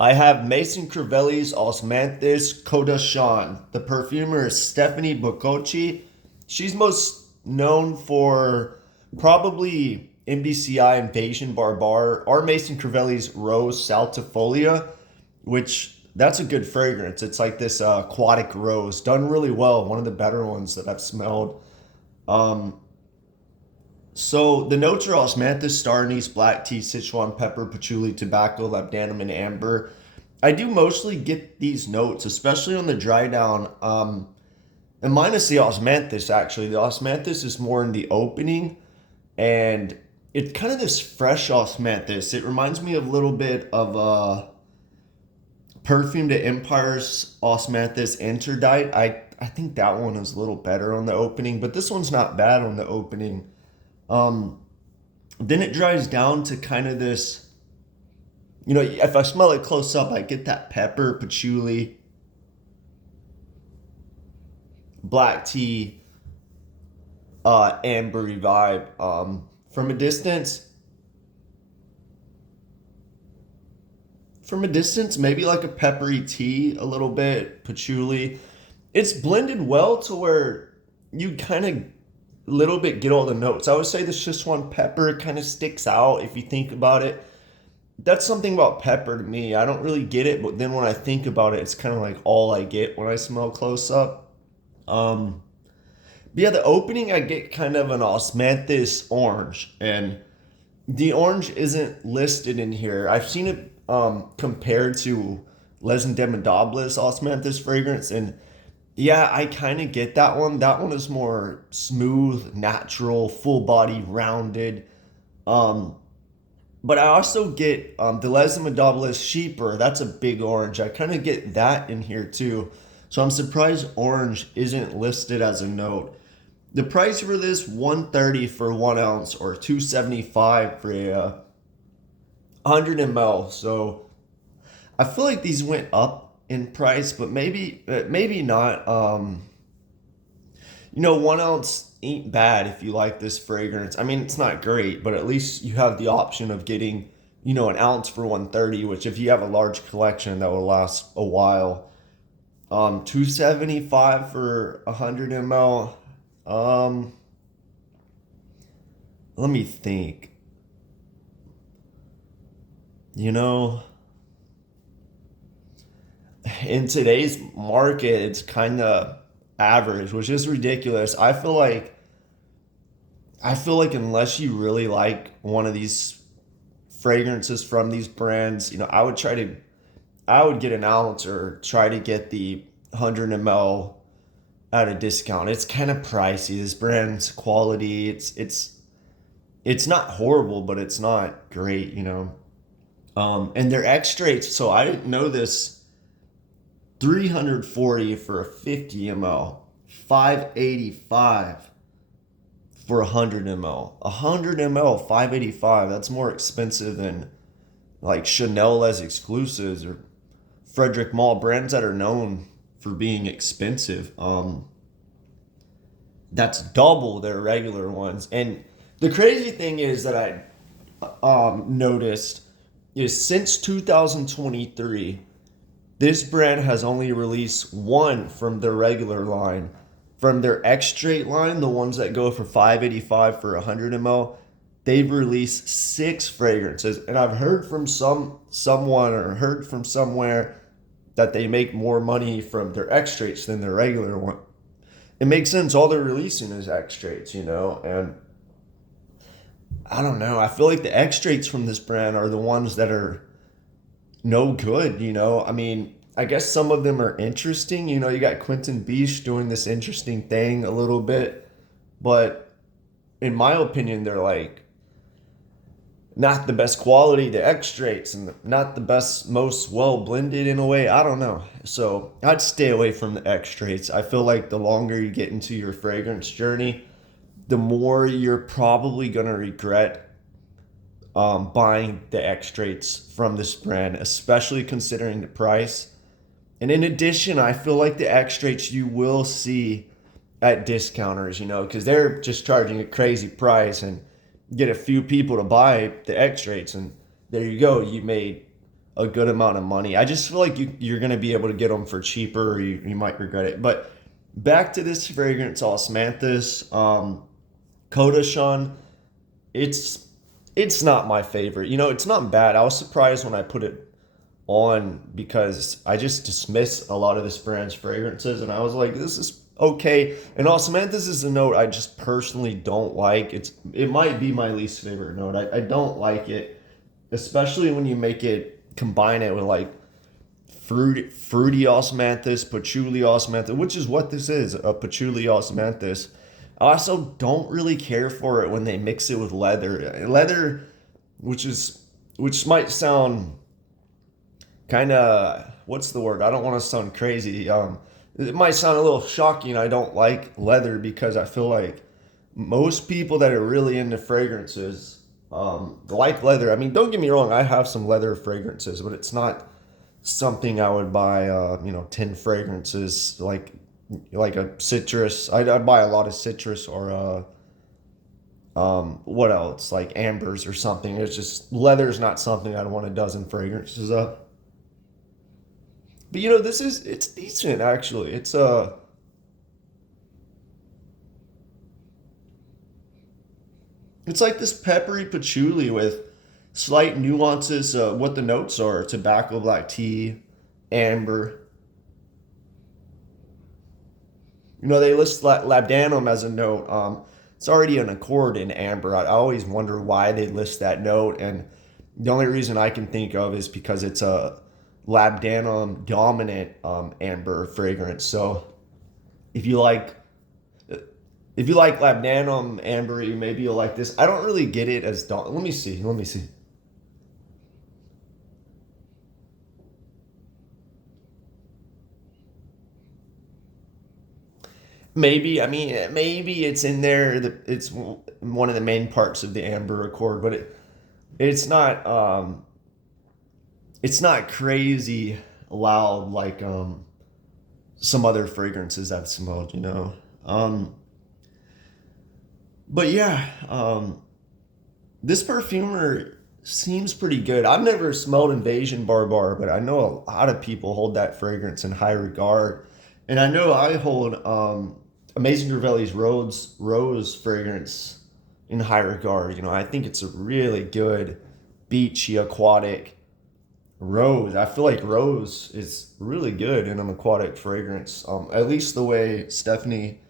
I have Mason Crivelli's Osmanthe Kodoshan. The perfumer is Stephanie Bococci. She's most known for probably MBCI Invasion Barbar or Mason Crivelli's Rose Saltifolia, which that's a good fragrance. It's like this aquatic rose, done really well. One of the better ones that I've smelled. Um, so the notes are osmanthus, star anise, black tea, Sichuan pepper, patchouli, tobacco, labdanum, and amber. I do mostly get these notes, especially on the dry down. And minus the osmanthus, actually. The osmanthus is more in the opening, and it's kind of this fresh osmanthus. It reminds me of a little bit of Perfume to Empire's osmanthus interdite. I think that one is a little better on the opening, but this one's not bad on the opening. Um, then it dries down to kind of this, if I smell it close up, I get that pepper, patchouli, black tea, ambery vibe. From a distance, maybe like a peppery tea, a little bit, patchouli. It's blended well to where you kind of little bit get all the notes. I would say the Sichuan pepper kind of sticks out if you think about it. That's something about pepper to me. I don't really get it, but then when I think about it, it's kind of like all I get when I smell close up. Um, but yeah, the opening I get kind of an osmanthus orange, and the orange isn't listed in here. I've seen it compared to Les Indemodables osmanthus fragrance, and yeah, I kind of get that one. That one is more smooth, natural, full body, rounded. Um, but I also get the Les Indemodables Sheeper. That's a big orange. I kind of get that in here too. So I'm surprised orange isn't listed as a note. The price for this 130 for 1 ounce or 275 for a 100 ml. So I feel like these went up in price, but maybe not. 1 ounce ain't bad if you like this fragrance. I mean, it's not great, but at least you have the option of getting, an ounce for 130, which if you have a large collection that will last a while. 275 for 100 ml. Um, Let me think. You know, in today's market, it's kind of average, which is ridiculous. I feel like unless you really like one of these fragrances from these brands, I would get an ounce or try to get the 100 ml at a discount. It's kind of pricey. This brand's quality, it's not horrible, but it's not great. And their extracts, so I didn't know this, 340 for a 50 ml, 585 for 100 ml. 100 ml, 585. That's more expensive than like Chanel as exclusives or Frederick Mall brands that are known for being expensive. That's double their regular ones. And the crazy thing is that I noticed is since 2023, this brand has only released one from their regular line. From their X-Straight line, the ones that go for 585 for 100 ml, they've released six fragrances. And I've heard from someone or heard from somewhere that they make more money from their X-Straights than their regular one. It makes sense. All they're releasing is X-Straights. And I don't know. I feel like the X-Straights from this brand are the ones that are no good. I mean, I guess some of them are interesting. You got Quentin Biche doing this interesting thing a little bit, but in my opinion, they're like not the best quality, the X-Straights, and not the best, most well blended in a way. I don't know. So I'd stay away from the X-Straights. I feel like the longer you get into your fragrance journey, the more you're probably gonna regret buying the X-Straights from this brand, especially considering the price. And in addition, I feel like the X-Straights you will see at discounters, because they're just charging a crazy price and get a few people to buy the X-Straights, and there you go. You made a good amount of money. I just feel like you're going to be able to get them for cheaper, or you might regret it. But back to this fragrance, Osmanthus, Kodoshan. It's it's not my favorite. It's not bad. I was surprised when I put it on because I just dismiss a lot of this brand's fragrances, and I was like, this is okay. And Osmanthus is a note I just personally don't like. It might be my least favorite note. I don't like it, especially when you make it combine it with like fruity osmanthus, patchouli osmanthus, which is what this is, a patchouli osmanthus. I also don't really care for it when they mix it with leather. Leather, which is which might sound kind of, what's the word? I don't want to sound crazy. It might sound a little shocking. I don't like leather because I feel like most people that are really into fragrances like leather. I mean, don't get me wrong. I have some leather fragrances, but it's not something I would buy, 10 fragrances like a citrus. I'd buy a lot of citrus or what else? Like ambers or something. It's just leather's not something I'd want a dozen fragrances of. But it's decent actually. It's like this peppery patchouli with slight nuances. What the notes are: tobacco, black tea, amber. They list labdanum as a note. It's already an accord in amber. I always wonder why they list that note, and the only reason I can think of is because it's a labdanum dominant amber fragrance. So if you like if you like labdanum amber, maybe you'll like this. I don't really get it as let me see. Let me see. Maybe, I mean, maybe it's in there. It's one of the main parts of the amber accord, but it's not it's not crazy loud like some other fragrances I've smelled. But yeah, this perfumer seems pretty good. I've never smelled Invasion Barbar, but I know a lot of people hold that fragrance in high regard. And I know I hold Maison Crivelli's Rose fragrance in high regard. I think it's a really good beachy aquatic rose. I feel like rose is really good in an aquatic fragrance. At least the way Stephanie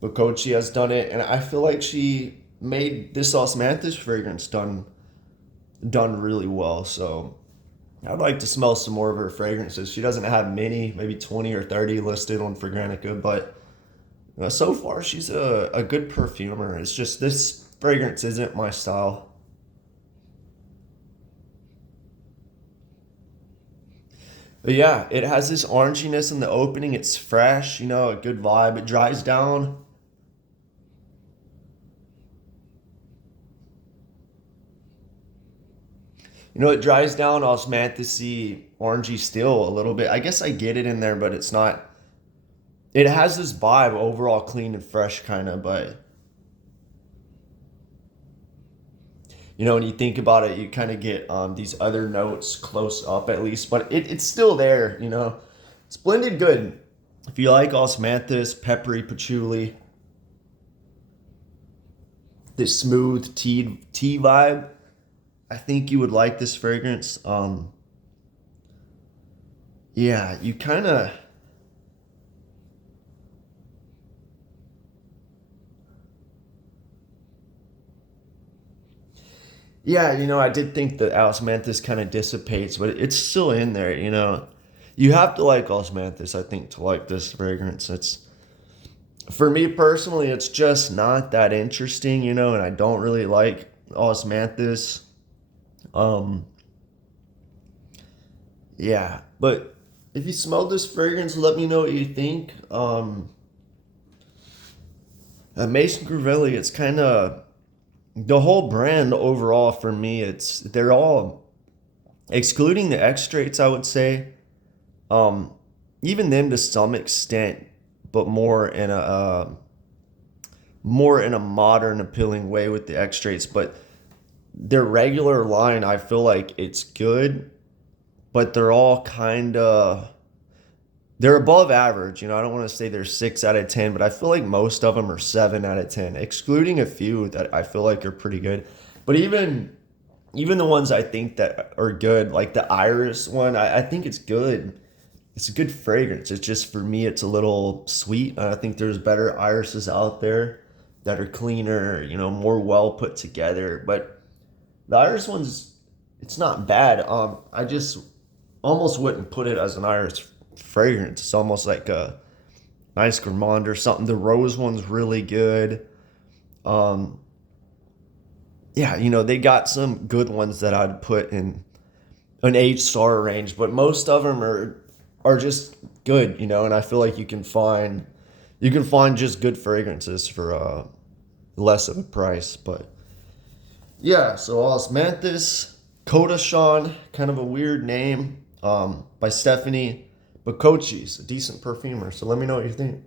Bococci has done it, and I feel like she made this Osmanthus fragrance done really well. So I'd like to smell some more of her fragrances. She doesn't have many, maybe 20 or 30 listed on Fragrantica, but so far she's a good perfumer. It's just this fragrance isn't my style. But yeah, it has this oranginess in the opening. It's fresh, a good vibe. It dries down. It dries down osmanthusy, orangey still a little bit. I guess I get it in there, but it's not. It has this vibe, overall clean and fresh kind of, but when you think about it, you kind of get these other notes close up at least, but it's still there. It's blended good. If you like osmanthus, peppery patchouli, this smooth tea vibe, I think you would like this fragrance. Yeah, you kind of. Yeah, I did think that osmanthus kind of dissipates, but it's still in there. You have to like osmanthus, I think, to like this fragrance. For me personally, it's just not that interesting, and I don't really like osmanthus. Um, yeah, but if you smell this fragrance, let me know what you think. Mason Crivelli, it's kind of the whole brand overall for me. They're all, excluding the extracts, I would say. Um, Even them to some extent, but more in a modern, appealing way with the extracts. But their regular line, I feel like it's good, but they're all kind of they're above average. You know, I don't want to say they're 6 out of 10, but I feel like most of them are 7 out of 10, excluding a few that I feel like are pretty good. But even the ones I think that are good, like the Iris one, I think it's good. It's a good fragrance. It's just for me, it's a little sweet. I think there's better irises out there that are cleaner, you know, more well put together. But the iris one's it's not bad. I just almost wouldn't put it as an iris fragrance. It's almost like a nice gourmand or something. The rose one's really good. Um, yeah, you know, they got some good ones that I'd put in an 8 star range, but most of them are just good, you know, and I feel like you can find just good fragrances for less of a price. But yeah, so Osmanthus, Kodoshan, kind of a weird name, by Stephanie, but Kochi's a decent perfumer. So let me know what you think.